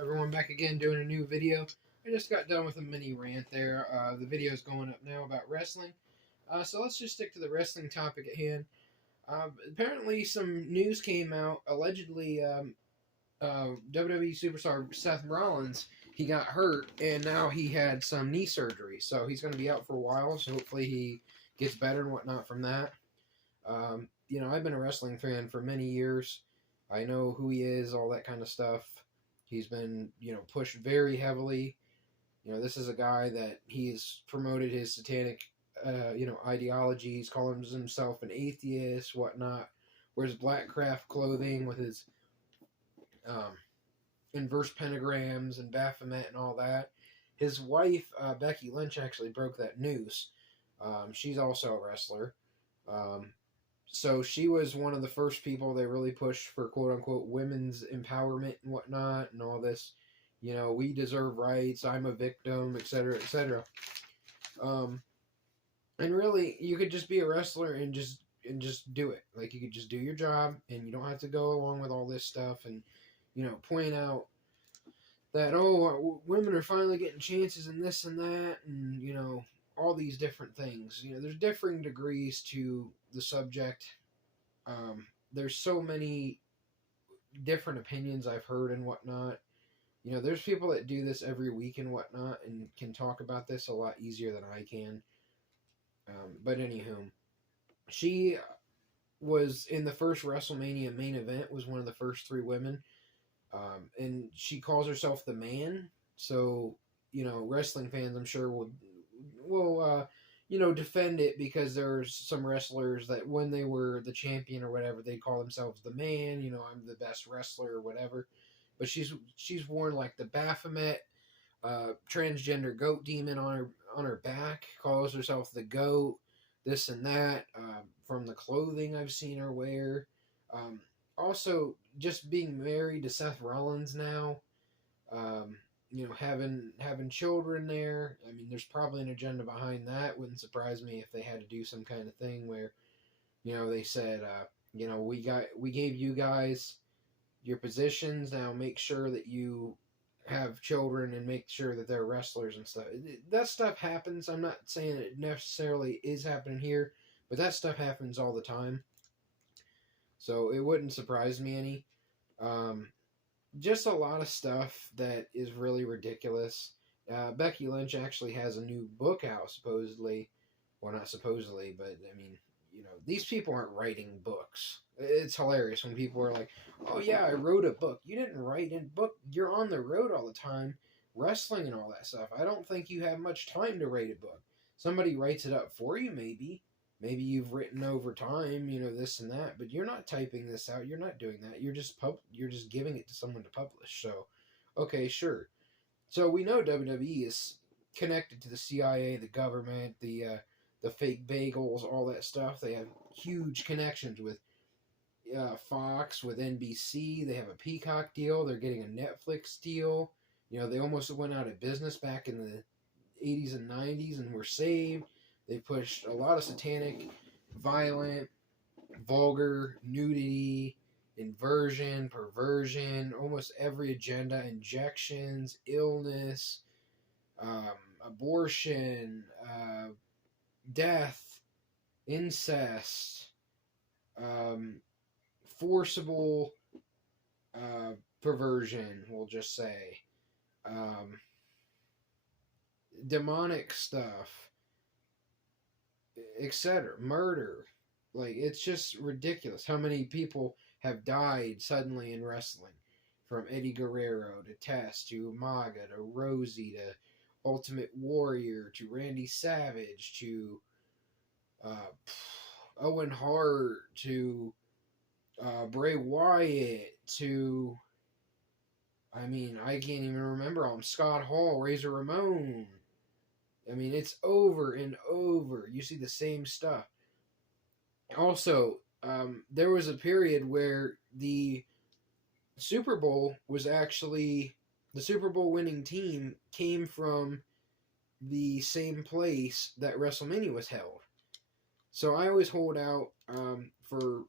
Everyone, back again doing a new video. I just got done with a mini rant there. The video is going up now about wrestling. So let's just stick to the wrestling topic at hand. Apparently, some news came out. Allegedly, WWE superstar Seth Rollins, he got hurt and now he had some knee surgery. So he's going to be out for a while. So hopefully he gets better and whatnot from that. I've been a wrestling fan for many years. I know who he is, all that kind of stuff. He's been, pushed very heavily. This is a guy that he's promoted his satanic, ideologies, calls himself an atheist, whatnot, wears black craft clothing with his inverse pentagrams and Baphomet and all that. His wife, Becky Lynch, actually broke that news. She's also a wrestler. So she was one of the first people they really pushed for quote-unquote women's empowerment and whatnot and all this, we deserve rights, I'm a victim, etc., etc. And really, you could just be a wrestler and just do it. Like, you could just do your job and you don't have to go along with all this stuff and, point out that, women are finally getting chances and this and that and, all these different things. There's differing degrees to the subject. There's so many different opinions I've heard and whatnot. There's people that do this every week and whatnot and can talk about this a lot easier than I can. But anywho, she was in the first WrestleMania main event, was one of the first 3 women. And she calls herself the Man. So, wrestling fans, I'm sure, will defend it because there's some wrestlers that when they were the champion or whatever, they call themselves the Man, I'm the best wrestler or whatever. But she's worn like the Baphomet, transgender goat demon on her back, calls herself the goat, this and that, from the clothing I've seen her wear. Also, just being married to Seth Rollins now, having children there. I mean, there's probably an agenda behind that. Wouldn't surprise me if they had to do some kind of thing where, they said, we gave you guys your positions. Now make sure that you have children and make sure that they're wrestlers and stuff. That stuff happens. I'm not saying it necessarily is happening here, but that stuff happens all the time. So it wouldn't surprise me any. Just a lot of stuff that is really ridiculous. Becky Lynch actually has a new book out, supposedly. Well, not supposedly, but I mean, these people aren't writing books. It's hilarious when people are like, oh yeah, I wrote a book. You didn't write a book. You're on the road all the time, wrestling and all that stuff. I don't think you have much time to write a book. Somebody writes it up for you, maybe. Maybe you've written over time, this and that, but you're not typing this out. You're not doing that. You're just giving it to someone to publish. So, okay, sure. So we know WWE is connected to the CIA, the government, the fake bagels, all that stuff. They have huge connections with Fox, with NBC. They have a Peacock deal. They're getting a Netflix deal. They almost went out of business back in the 80s and 90s and were saved. They pushed a lot of satanic, violent, vulgar, nudity, inversion, perversion, almost every agenda, injections, illness, abortion, death, incest, forcible perversion, we'll just say, demonic stuff, etc., murder. Like, it's just ridiculous how many people have died suddenly in wrestling, from Eddie Guerrero to Tess to Umaga to Rosie to Ultimate Warrior to Randy Savage to Owen Hart to Bray Wyatt to, I can't even remember all of them. Scott Hall, Razor Ramon. It's over and over. You see the same stuff. Also, there was a period where the Super Bowl was actually, the Super Bowl winning team came from the same place that WrestleMania was held. So I always hold out for